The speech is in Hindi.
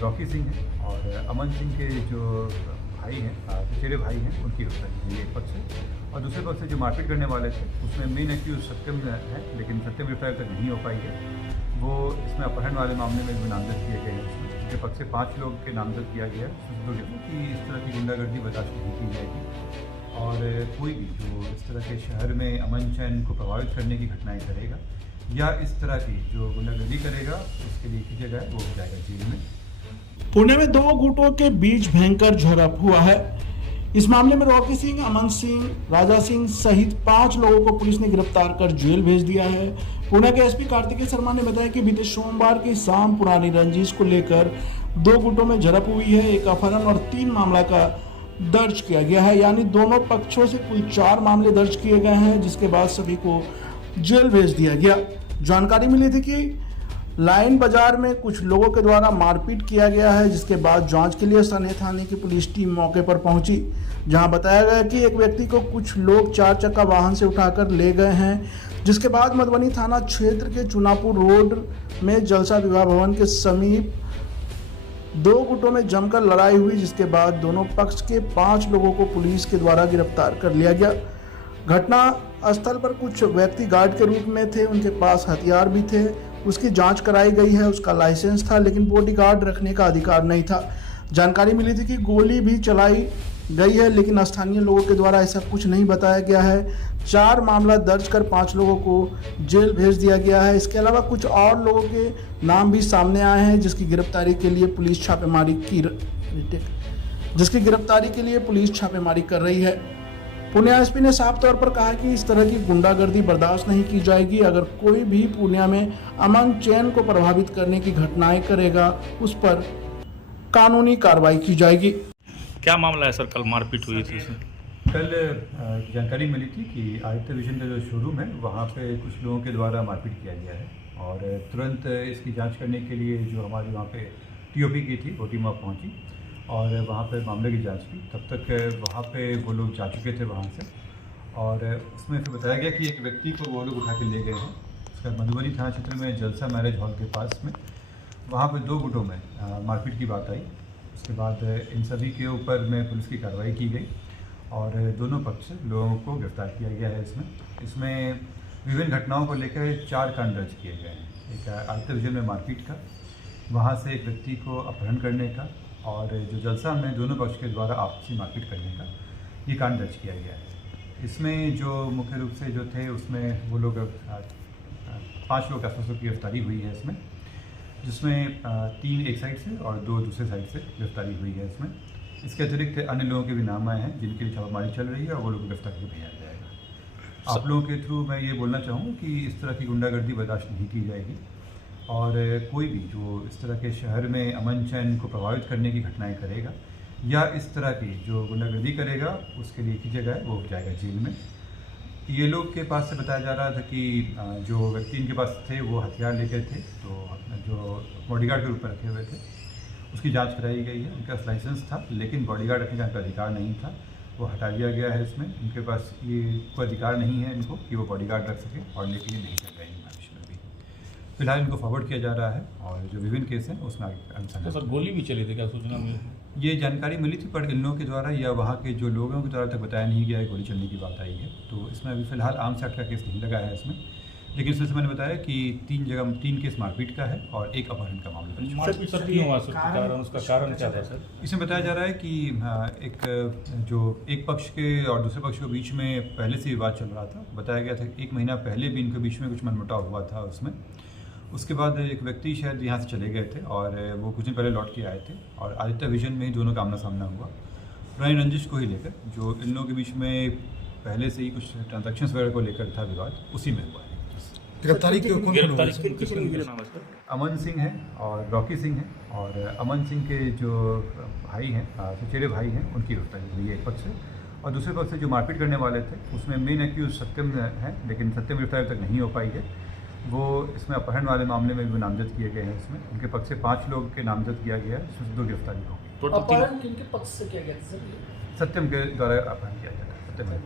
रॉकी सिंह है और अमन सिंह के जो भाई हैं, चचेरे भाई हैं, उनकी गिरफ्तारी हुई है एक पक्ष से। और दूसरे पक्ष से जो मारपीट करने वाले थे उसमें मेन एक्यूज सत्यम है, लेकिन सत्यम गिरफ्तारी तक नहीं हो पाई है। वो इसमें अपहरण वाले मामले में भी नामजद किए गए हैं। उसके पक्ष से 5 लोग के नामजद किया गया है कि इस तरह की गुंडागर्दी बर्दाश्त नहीं की जाएगी और कोई भी जो इस तरह के शहर में अमन चैन को प्रभावित करने की घटनाएं करेगा या इस तरह की जो गुंडागर्दी करेगा उसके लिए की जगह वो हो जाएगा जेल में। पुणे में 2 गुटों के बीच भयंकर झड़प हुआ है। इस मामले में रॉकी सिंह, अमन सिंह, राजा सिंह सहित 5 लोगों को पुलिस ने गिरफ्तार कर जेल भेज दिया है। पुणे के एसपी कार्तिकेय शर्मा ने बताया कि बीते सोमवार की शाम पुरानी रंजिश को लेकर 2 गुटों में झड़प हुई है। एक अपहरण और 3 मामला का दर्ज किया गया है, यानी दोनों पक्षों से कुल 4 मामले दर्ज किए गए हैं, जिसके बाद सभी को जेल भेज दिया गया। जानकारी मिली थी कि लाइन बाजार में कुछ लोगों के द्वारा मारपीट किया गया है, जिसके बाद जांच के लिए सने थाने की पुलिस टीम मौके पर पहुंची, जहां बताया गया कि एक व्यक्ति को कुछ लोग 4 चक्का वाहन से उठाकर ले गए हैं। जिसके बाद मधुबनी थाना क्षेत्र के चुनापुर रोड में जलसा विवाह भवन के समीप 2 गुटों में जमकर लड़ाई हुई, जिसके बाद दोनों पक्ष के 5 लोगों को पुलिस के द्वारा गिरफ्तार कर लिया गया। घटना स्थल पर कुछ व्यक्ति गार्ड के रूप में थे, उनके पास हथियार भी थे। उसकी जांच कराई गई है, उसका लाइसेंस था लेकिन बॉडीगार्ड रखने का अधिकार नहीं था। जानकारी मिली थी कि गोली भी चलाई गई है, लेकिन स्थानीय लोगों के द्वारा ऐसा कुछ नहीं बताया गया है। 4 मामला दर्ज कर 5 लोगों को जेल भेज दिया गया है। इसके अलावा कुछ और लोगों के नाम भी सामने आए हैं, जिसकी गिरफ्तारी के लिए पुलिस छापेमारी कर रही है। पुणे एसपी ने साफ तौर पर कहा कि इस तरह की गुंडागर्दी बर्दाश्त नहीं की जाएगी। अगर कोई भी पुणे में अमन चैन को प्रभावित करने की घटनाएं करेगा, उस पर कानूनी कार्रवाई की जाएगी। क्या मामला है सर? कल मारपीट हुई थी इसमें। कल जानकारी मिली थी कि आदित्य विजन का जो शोरूम है वहाँ पे कुछ लोगों के द्वारा मारपीट किया गया है और तुरंत इसकी जांच करने के लिए जो हमारी वहाँ पे टीओपी की थी वो टीम वहाँ पहुँची और वहाँ पे मामले की जांच की। तब तक वहाँ पे वो लोग जा चुके थे वहाँ से और उसमें फिर बताया गया कि एक व्यक्ति को वो लोग उठा के ले गए हैं। उसका मधुबनी थाना क्षेत्र में जलसा मैरिज हॉल के पास में वहाँ पे 2 गुटों में मारपीट की बात आई। उसके बाद इन सभी के ऊपर में पुलिस की कार्रवाई की गई और दोनों पक्ष से लोगों को गिरफ्तार किया गया है। इसमें विभिन्न घटनाओं को लेकर 4 कांड दर्ज किए गए हैं। एक आदित्य विजन में मारपीट का, वहाँ से एक व्यक्ति को अपहरण करने का और जो जलसा में दोनों पक्ष के द्वारा आपसी मारपीट करने का, ये कांड दर्ज किया गया है। इसमें जो मुख्य रूप से जो थे उसमें वो लोग 5 लोग आसपास की गिरफ्तारी हुई है इसमें, जिसमें 3 एक साइड से और 2 दूसरे साइड से गिरफ्तारी हुई है इसमें। इसके अतिरिक्त अन्य लोगों के भी नाम आए हैं जिनके लिए छापामारी चल रही है और वो लोग गिरफ्तार करके भेजा जाएगा। आप लोगों के थ्रू मैं ये बोलना चाहूँगा कि इस तरह की गुंडागर्दी बर्दाश्त नहीं की जाएगी और कोई भी जो इस तरह के शहर में अमन चैन को प्रभावित करने की घटनाएं करेगा या इस तरह की जो गुंडागर्दी करेगा उसके लिए की जगह वो हो जाएगा जेल में। ये लोग के पास से बताया जा रहा था कि जो व्यक्ति इनके पास थे वो हथियार लेकर थे, तो जो बॉडीगार्ड के रूप में रखे हुए थे उसकी जांच कराई गई है। उनका लाइसेंस था लेकिन बॉडीगार्ड रखने का इनका अधिकार नहीं था, वो हटा दिया गया है। इसमें इनके पास ये कोई अधिकार नहीं है इनको कि वो बॉडीगार्ड रख सके और लेकिन ये नहीं कर रहे हैं भविष्य में भी। फिलहाल इनको फॉरवर्ड किया जा रहा है और जो विभिन्न केस हैं उसमें तो सर गोली भी चली थी क्या? सूचना में ये जानकारी मिली थी पर इन लोगों के द्वारा या वहाँ के जो लोगों के द्वारा तक बताया नहीं गया है गोली चलने की बात आई है। तो इसमें अभी फिलहाल आर्म्स एक्ट का केस नहीं लगा है इसमें, लेकिन इसमें मैंने बताया कि 3 केस मारपीट का है और 1 अपहरण का मामला। मारपीट सर क्यों हुआ? उसका कारण क्या था सर? इसमें बताया जा रहा है कि एक पक्ष के और दूसरे पक्ष के बीच में पहले से विवाद चल रहा था। बताया गया था 1 महीना पहले भी इनके बीच में कुछ मनमुटाव हुआ था उसमें। उसके बाद एक व्यक्ति शायद यहाँ से चले गए थे और वो कुछ दिन पहले लौट के आए थे और आदित्य विजन में ही दोनों का आमना सामना हुआ पुरानी रंजिश को ही लेकर। जो इन लोगों के बीच में पहले से ही कुछ ट्रांजैक्शंस वगैरह को लेकर था विवाद, उसी में हुआ है। गिरफ्तारी अमन सिंह है और रॉकी सिंह है और अमन सिंह के जो भाई हैं, चचेरे भाई हैं, उनकी गिरफ्तारी हुई है एक पक्ष से। और दूसरे पक्ष से जो मारपीट करने वाले थे उसमें मेन एक्यूज सत्यम है, लेकिन सत्यम गिरफ्तारी तक नहीं हो पाई है। वो इसमें अपहरण वाले मामले में भी नामजद किए गए हैं इसमें। उनके पक्ष से 5 लोग के नामजद किया गया है, जिसमें 2 गिरफ्तारी होगी। अपहरण किनके पक्ष से किया गया था सर? सत्यम के द्वारा अपहरण किया जाता है, सत्यम है।